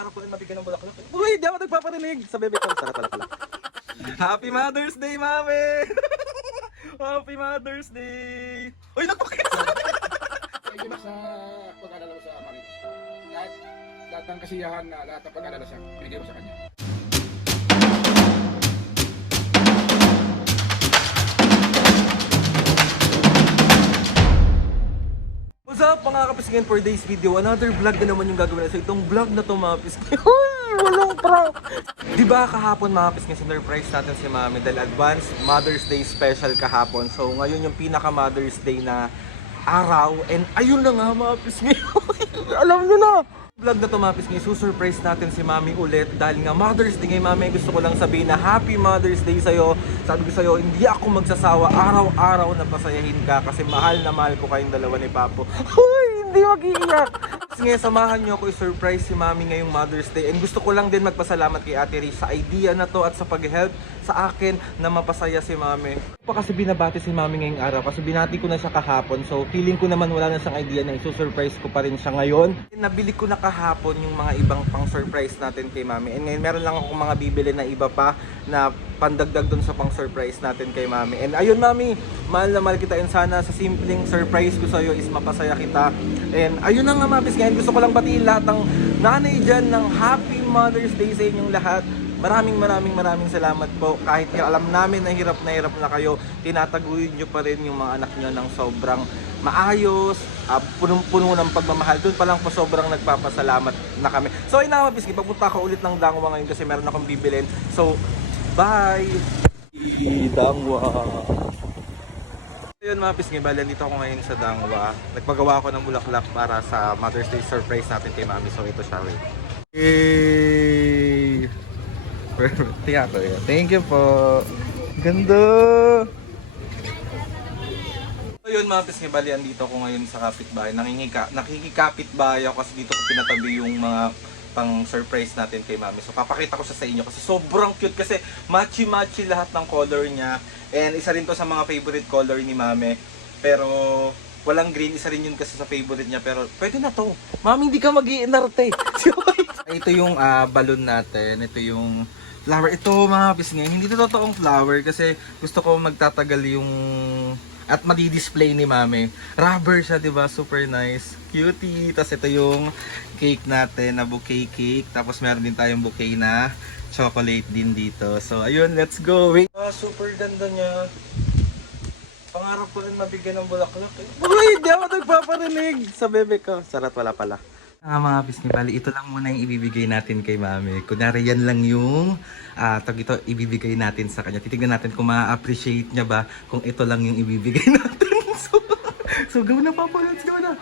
Pangarap ko rin mabigyan ng bulaklak. Uy, di ako nagpaparinig sa bebe ko. Sarap pala. Happy Mother's Day, Mami! Happy Mother's Day! Uy, nagpakita! Thank you sa pag-alala mo sa akin. Lahat ng kasiyahan na lahat ng pag-alala siya, binigay mo sa kanya. What's up mga kapisingin, for today's video, another vlog na naman yung gagawin natin. So itong vlog na to mga kapisingin, walang prank! Diba kahapon mga kapisingin, sinurprise natin si Mami dahil advance Mother's Day special kahapon. So ngayon yung pinaka Mother's Day na araw, and ayun na nga mga kapisingin, alam nyo na! Vlog na to mga kapisingin, susurprise natin si Mami ulit dahil nga Mother's Day ngayon. Mami, gusto ko lang sabihin na Happy Mother's Day sa'yo. Sabi ko sa'yo, hindi ako magsasawa araw-araw na pasayahin ka kasi mahal na mahal ko kayong dalawa ni Papo. Hoy, hindi mag-iiyak! Kasi ngayon, samahan nyo ako i-surprise si Mami ngayong Mother's Day. And gusto ko lang din magpasalamat kay Ate Ray sa idea na to at sa pag-help sa akin na mapasaya si Mami. Pa kasi binabati si Mami ngayong araw kasi binati ko na siya kahapon. So feeling ko naman wala na siyang idea na i-surprise ko pa rin siya ngayon. Nabili ko na kahapon yung mga ibang pang-surprise natin kay Mami. And ngayon meron lang akong mga bibili na iba pa na pandagdag dun sa pang-surprise natin kay Mami. And ayun Mami, mahal na mahal kita, and sana sa simpleng surprise ko sa'yo is mapasaya kita. And ayun na nga Mami, ngayon gusto ko lang batiin lahat ng nanay dyan ng Happy Mother's Day sa inyong lahat. Maraming salamat po. Kahit alam namin na hirap na kayo, tinataguyod nyo pa rin yung mga anak nyo ng sobrang maayos, punong-puno ng pagmamahal. Doon pa lang po sobrang nagpapasalamat na kami. So ayun na mga Piski, pagpunta ko ulit ng Dangwa ngayon kasi meron akong bibilin. So, bye! Dangwa! Ayun mga Piski, bali dito ako ngayon sa Dangwa. Nagpagawa ako ng bulaklak para sa Mother's Day surprise natin kay Mami. So ito siya. Yay! Perfect ko yan. Thank you po. Ganda. So yun mga Piski, bali andito ako ngayon sa kapitbahay. Nakikikapitbahay ako kasi dito ko pinatabi yung mga pang surprise natin kay Mami. So papakita ko siya sa inyo kasi sobrang cute kasi matchy lahat ng color niya. And isa rin to sa mga favorite color ni Mami. Pero walang green, isa rin yun kasi sa favorite niya. Pero pwede na to. Mami, hindi ka mag-iinarte. Ito yung balloon natin. Ito yung flower. Ito mga Piski, hindi ito totoong flower kasi gusto ko magtatagal yung at madi-display ni Mami. Rubber siya, 'di ba? Super nice. Cutie. Tapos ito yung cake natin na bouquet cake. Tapos meron din tayong bouquet na chocolate din dito. So ayun, let's go. Wait. Super ganda niya. Pangarap ko rin mabigyan ng bulaklak. Uy, hindi ako nagpaparinig sa bebe ko. Sarat, wala pala. Mga Piski, bali, ito lang muna yung ibibigay natin kay Mami. Kunyari yan lang yung ito ibibigay natin sa kanya. Titignan natin kung ma-appreciate niya ba kung ito lang yung ibibigay natin. So gawin na Papa, let's go na.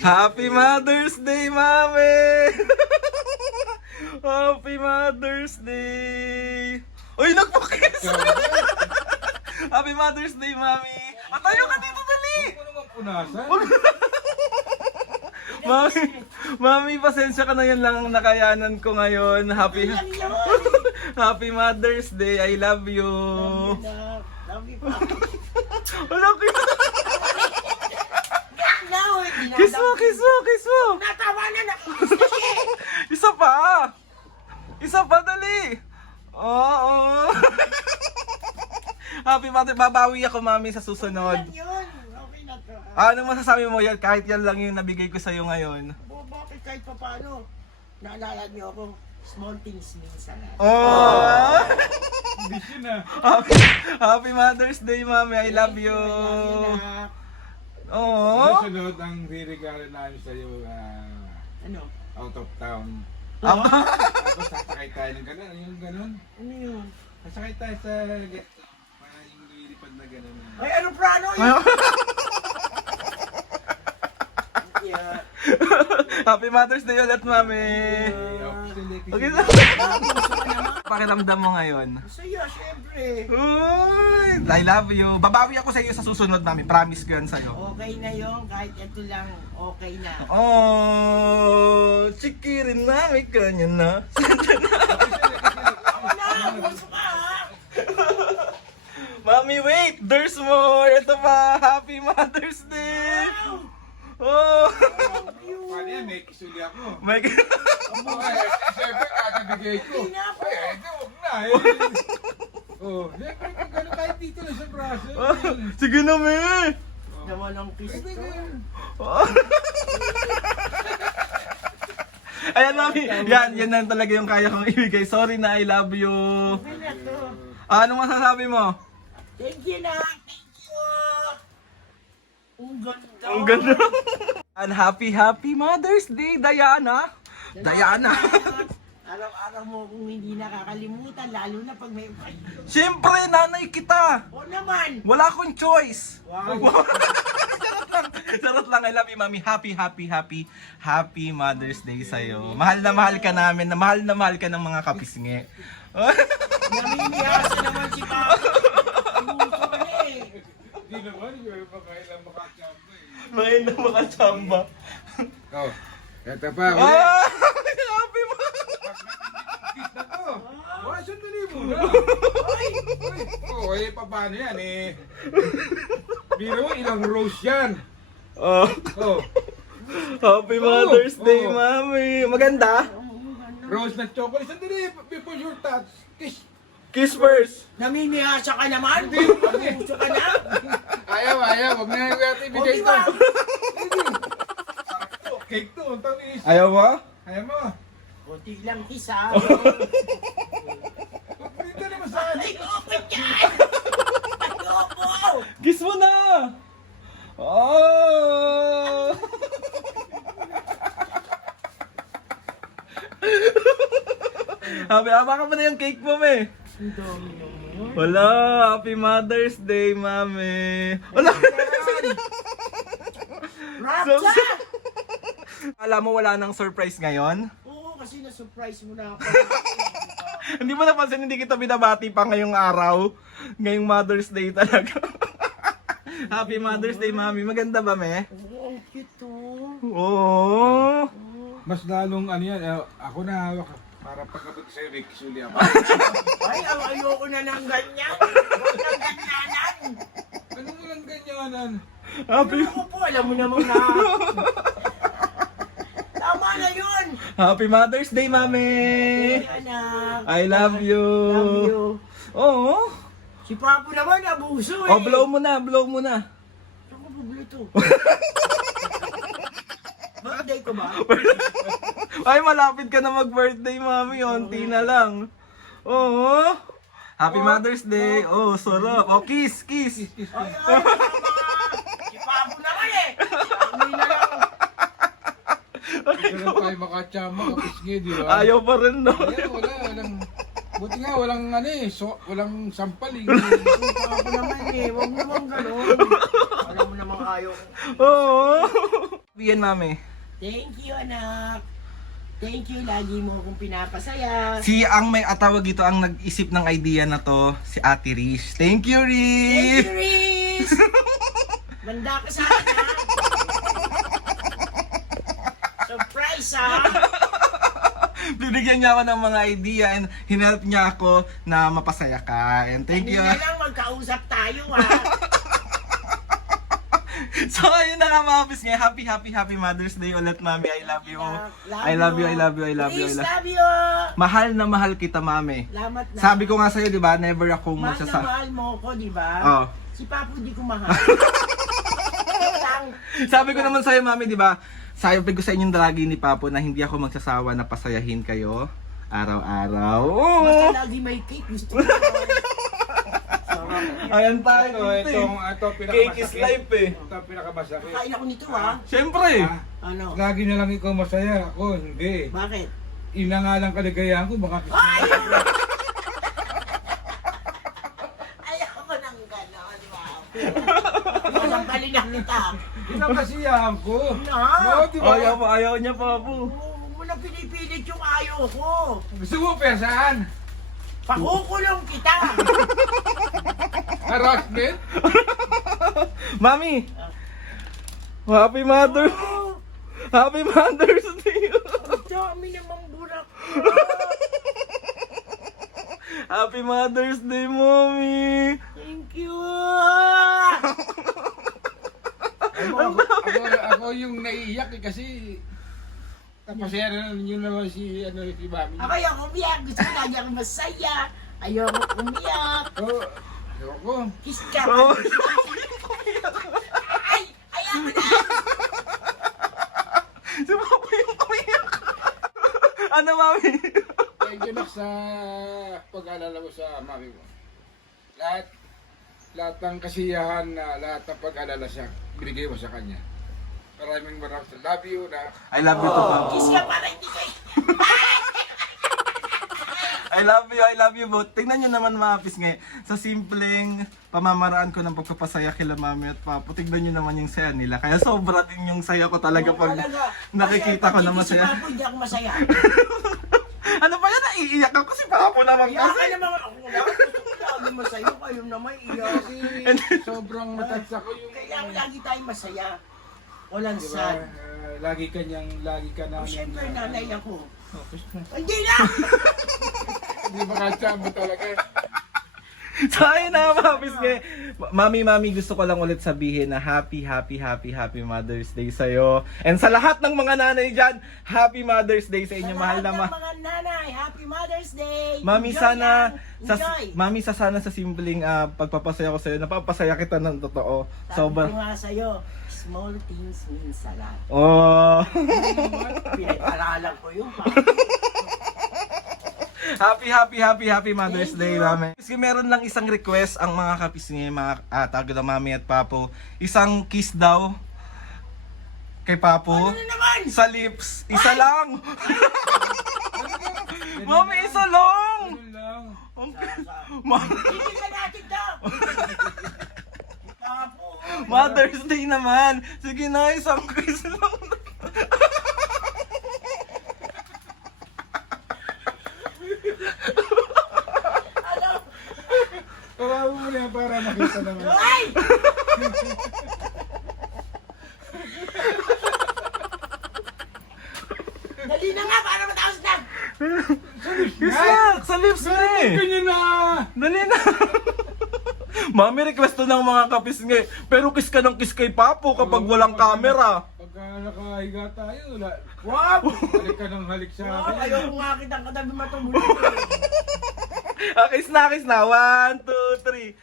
Happy Mother's Day, Mami! Happy Mother's Day! Uy, nagpakis! Happy Mother's Day, Mami! At tayo ka dito, dali! Huwag mo naman punasan. Mami, pasensya ka na, yan lang ang nakayanan ko ngayon. Happy Mother's Day, I love you! Love you pa. Wala ko yun! Kiss mo! Natawa na na. Isa pa, dali! Oo! Happy Mother, babawi ako Mami sa susunod. Yun. Okay na to. Ano masasabi mo yan? Kahit yan lang yung nabigay ko sa'yo ngayon. Bakit kahit pa paano? Naalala niyo ako. Small things means a lot. Oh! Hindi na. Happy Mother's Day, Mami. I love you. Oh! Sunod ang regalo namin sa'yo, Ano? out of town. Oh? Tapos sasakay tayo ng gano'n. Yung gano'n. Ano yun? Sasakay tayo sa getto. Para yung lumilipad na gano'n. Ay, aeroplano yun! Yeah. Happy Mother's Day ulit, Mami. Okay na. Pakiramdam mo ngayon? Masaya, syempre. Uy, I love you. Babawi ako sa iyo sa susunod, Mami. Promise ko yan sa'yo. Okay na yun. Kahit ito lang, okay na. Oh, chikirin Mami, kanya na. Ako na! Puso ka ha! Mami, wait! There's more! Ito pa! Happy Mother's Day! Oh! Paano yan? May kisuli ako. My God! Ay, siyempre, kakabigay ko. Hindi na po. Ay, di, huwag na. Oh, siyempre, kung gano'n kahit dito lang sa braso. Sige na, me! Naman ang kiss to. Ayan, Mami! Yan lang talaga yung kaya kong ibigay. Sorry na, I love you! Okay na to. Anong masasabi mo? Thank you na. Thank you. Ang ganda. Ang ganda! And happy Mother's Day, Diana! Diana! Araw-araw mo kung hindi nakakalimutan, lalo na pag may Siyempre, nanay kita! O naman! Wala akong choice! Wow! Charot lang, I love you, Mami. Happy Mother's Day sa'yo. Mahal na mahal ka namin, na mahal ka ng mga kapisngi. Namimiyasa naman si Papa. Puso ka na eh. Hindi naman, yung pakailang makachamba eh. Ngayon na makachamba. Oh, eto pa. Ah! Happy Kiss na to. Oh, sandali muna. Oh, eh, paano yan eh? Biro mo, ilang rose yan. Oh, Oh, Happy Mother's Day, Oh. Mami. Maganda? rose na chocolate. Sandali, before your touch. Kiss. Kiss first. Namimiyasa ka naman. Hindi. Puso ka na. Ayaw. Huwag na yung O ibigay diba? to. Cake to, ang tamis. Ayaw mo? Ayaw mo. Kunti lang kiss ha. Pagprinta naman sa akin. Ay, open yan! Ayoko! Kiss mo na! Oh! Haba ka pa na yung cake mo, me. Ang dami naman. Wala, Happy Mother's Day, Mami. Wala. Rapsa! Alam mo wala nang surprise ngayon? Oo, kasi na-surprise mo na ako. Hindi mo napansin hindi kita binabati pa ngayong araw? Ngayong Mother's Day talaga. Happy Mother's Day, Mami. Maganda ba, me? Oo, ang cute oh. Oo. Mas lalong ano yan, ako na hawak para pagkabot sa'yo, may kisuli ako. Ay, ayoko na ng ganyan. Huwag ng ganyanan. Ano mo lang ganyanan? Happy, Ako po, alam mo naman na. Tama na yun. Happy Mother's Day, Mami. Ay, anak. I love you. Love you. Oo. Si Papo naman, abuso eh. Oh, blow mo na, blow mo na. Saan ko bublo to? Birthday ko ba? Ay, malapit ka na mag-birthday, Mami. Onti na lang. Oo. Happy Mother's Day. Oh, sarap. Oh, kiss. Ay, tama. Si Papo naman eh. Hindi na lang. Hindi na tayo makachama, kapisngi, di ba? Ayaw pa rin, no? Walang... Buti nga, walang ano eh, walang sampaling. Papo naman eh. Huwag naman gano'n. Alam mo namang ayaw. Oo. Yan, Mami. Thank you, anak. Thank you, lagi mo akong pinapasaya. Si ang may atawag ito, ang nag-isip ng idea na to, si Ate Rish. Thank you, Thank Rish! you, Riz! Manda ka sa akin, ha? Surprise, ha? Binigyan niya ako ng mga idea and hinelp niya ako na mapasaya ka. And thank you. Hindi na lang magkausap tayo, ha? So, ayun na nga mga bis ngayon. Happy Mother's Day ulit, Mami. I love you. I love you. Please, love you. Mahal na mahal kita, Mami. Salamat na. Sabi ko nga sa'yo, di ba, never akong mahal na magsasa... mahal mo ko, di ba? Oh. Si Papo di ko mahal. Lang. Sabi ko naman sa'yo, Mami, di ba, sabi ko sa inyong lagi ni Papo na hindi ako magsasawa na pasayahin kayo araw-araw. Basta Oh. lagi may cake, gusto ko. Ayan tayo. Ito, Cake is life eh. Ito, pinakamasakit. Kain ako nito, ha? Siyempre. Ah, Ano? lagi na lang ikaw masaya. Ako, hindi. Bakit? Ina nga lang kaligayahan ko, baka Ay! Ayaw ko ng gano'n, wow. Walang kalilang kita. Yun ang kasiyahan ko. Na? No, di ba? Ayaw niya, Papo. Huwag mo na pinipilit yung ayaw ko. Gusto mo pesaan? Pakukulong kita. Harassment? Mami. Happy Mother's Day. Ang dami namang burak. Happy Mother's Day, Mommy! Thank you! Ako yung naiiyak kasi napasaya na ninyo naman si Mami. Ako yung umiyak. Gusto ko lagi ako masaya. Ayoko umiyak. Oo, ayoko. Kiss ka. Oh, Ay! Ayoko na! si Papa yung umiyak. Ano, Mami? Thank you nak sa pag-alala mo sa mami mo. Lahat ng kasiyahan na lahat ng pag-alala siya, binigay mo sa kanya. Maraming love you na. I love you too, Papa. Kiss ka para hindi kayo. I love you both. Tingnan nyo naman mga pisngi, sa simpleng pamamaraan ko ng pagpapasaya kila Mami at Papa, tignan nyo naman yung saya nila. Kaya sobra din yung saya ko talaga pag nakikita ko na masaya. Kasi pag hindi ako masaya. Ano ba yan? Naiiyak ako si Papa naman Iyak kasi. ka naman ako. Gusto ko lagi masaya. Kayo naman iyak. Sobrang matats ako yung... Kailangan lagi tayo masaya. Walang Diba? sad. Lagi ka Oh, namin. siyempre nanay ako. Tapos na. Hindi na! Hindi ba kasama talaga? So ayun na mga pisngi. Mami, gusto ko lang ulit sabihin na happy Mother's Day sa'yo. And sa lahat ng mga nanay dyan, happy Mother's Day sa inyo. Mahal na mga nanay, Happy Mother's Day! Mami, Enjoy sana yan. Enjoy! Mami, sana sa simpleng pagpapasaya ko sa'yo, napapasaya kita ng totoo. Sabi ko nga sa'yo, small things means a lot. Oh. Pinag-aralan ko yun. Happy Mother's Thank Day, you. Mami. Kasi meron lang isang request ang mga kapisngi, mga tago na Mami at Papo. Isang kiss daw kay Papo. Ano na naman? Sa lips. Isa lang. Mami, isa lang. Ganun lang. Hindi ka natin daw! Papo! Mother's Day naman. Sige na, isang kiss lang. Ano? Kawawa mo na yan para makita naman. Ay! Dali na nga para matapos na! Kiss lang. Sa lips na eh. Ganyan na! Dali na. Mami, request to ng mga kapisngi. Pero kiss ka ng kiss kay Papo kapag walang camera. Pagka nakahiga tayo, wow! Halik ka ng halik sa Wow, akin. ayaw ko nga kitang katabi matulog. Kiss na. 1, 2, 3.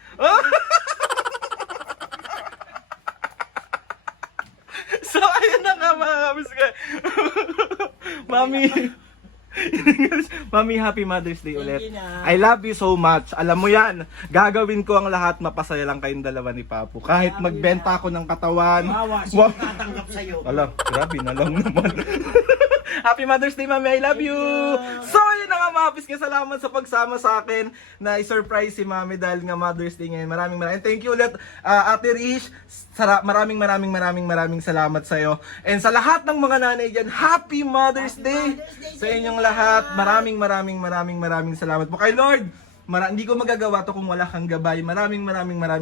So, ayun na nga mga kapisngi. Mami. Mami, happy Mother's Day ulit. Thank you na. I love you so much. Alam mo yan, gagawin ko ang lahat, mapasaya lang kayong dalawa ni Papo. Kahit Love you magbenta na. ako ng katawan. Bawa, sino Wow. tatanggap sa'yo? Alam, grabe na lang naman. Happy Mother's Day, Mami. I love you. So, yun na nga mga pisngi. Salamat sa pagsama sa akin na i-surprise si Mami dahil nga Mother's Day ngayon. Maraming thank you ulit, Ate Rish. Maraming salamat sa'yo. And sa lahat ng mga nanay dyan, Happy Mother's Day sa inyong lahat. Maraming salamat po kay Lord. Hindi ko magagawa to kung wala kang gabay. Maraming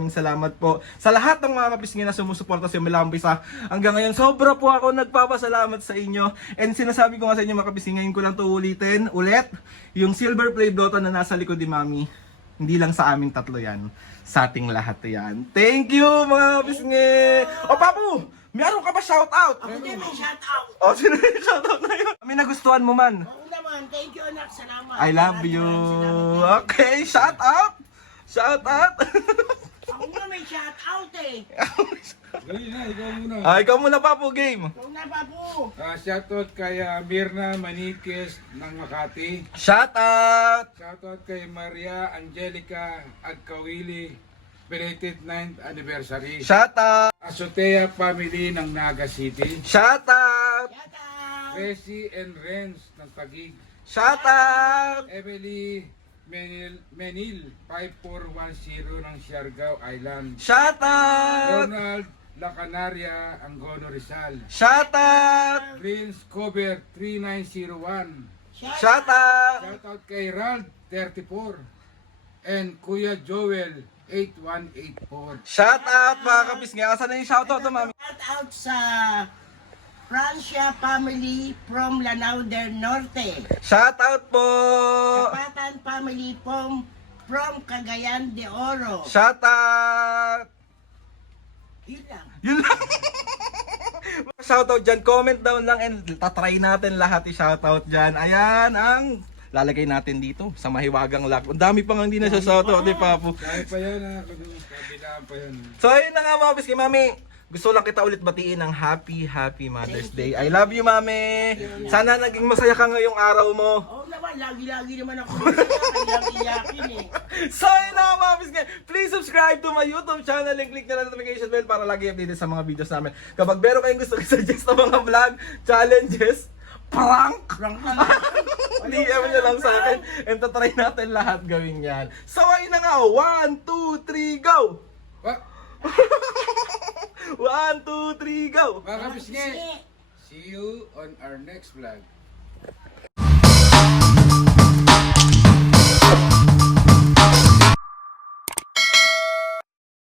salamat po sa lahat ng mga kapisngi na sumusuporta sa Milambisa. Hanggang ngayon, sobra po ako nagpapasalamat sa inyo. And sinasabi ko nga sa inyo mga kapisngi, ngayon ko lang to ulitin ulit. Yung silver play button na nasa likod ni Mami, hindi lang sa aming tatlo yan. Sa ating lahat yan. Thank you mga kapisngi! O Papu! Meron ka ba shoutout? Ako din may shout out. O, sino yung shoutout na yun? May nagustuhan mo man. Oo naman, thank you anak, salamat. I love you. Salamat. Okay, shout out. Shout out. Ako nga may shout out eh. Dali na, ikaw muna. Ikaw muna pa po game. Ikaw na Papo. Shoutout kay Mirna Maniquez ng Makati. Shout out. Shoutout kay Maria Angelica Agkawili, belated 9th anniversary. Shout out. Azotea family ng Naga City. Shout out. Shout out. Resi and Renz ng Taguig. Shout out. Emily Menil 5410 ng Siargao Island. Shout out. Ronald La Canaria, Angono Rizal. Shout out. Prince Cover 3901. Shout out. Shoutout kay Rald 34 and Kuya Joel 8184. Shout out mga kapisngi. Asan na yung shout out to Mami? Shout out sa Francia family from Lanao del Norte. Shoutout po! Kapatan family from Cagayan de Oro. Shoutout! Yun lang. Yun lang. Shoutout dyan. Comment down lang and tatry natin lahat i-shoutout dyan. Ayan ang lalagay natin dito sa mahiwagang lag. Ang dami pang hindi na sa shoutout, di Papu? Dahil pa yan ha. Kabilaan pa yan. So ayun na nga mga piski, mami. Gusto lang kita ulit batiin ng happy Mother's Day. I love you, mami. Sana naging masaya ka ngayong araw mo. Oo naman, lagi-lagi naman ako. Iyak-iyakin eh. So ayun na nga mga piski. Please subscribe to my YouTube channel and click na notification bell para lagi updated sa mga videos namin. Kapag meron kayong gusto i-suggest na mga vlog, challenges, prank, Prank na lang. DM nyo lang sa akin and tatry natin lahat gawin yan. So ayun na nga, 1, 2, 3, go! 1, 2, 3, go! Mga kapisngi, Sige. see you on our next vlog.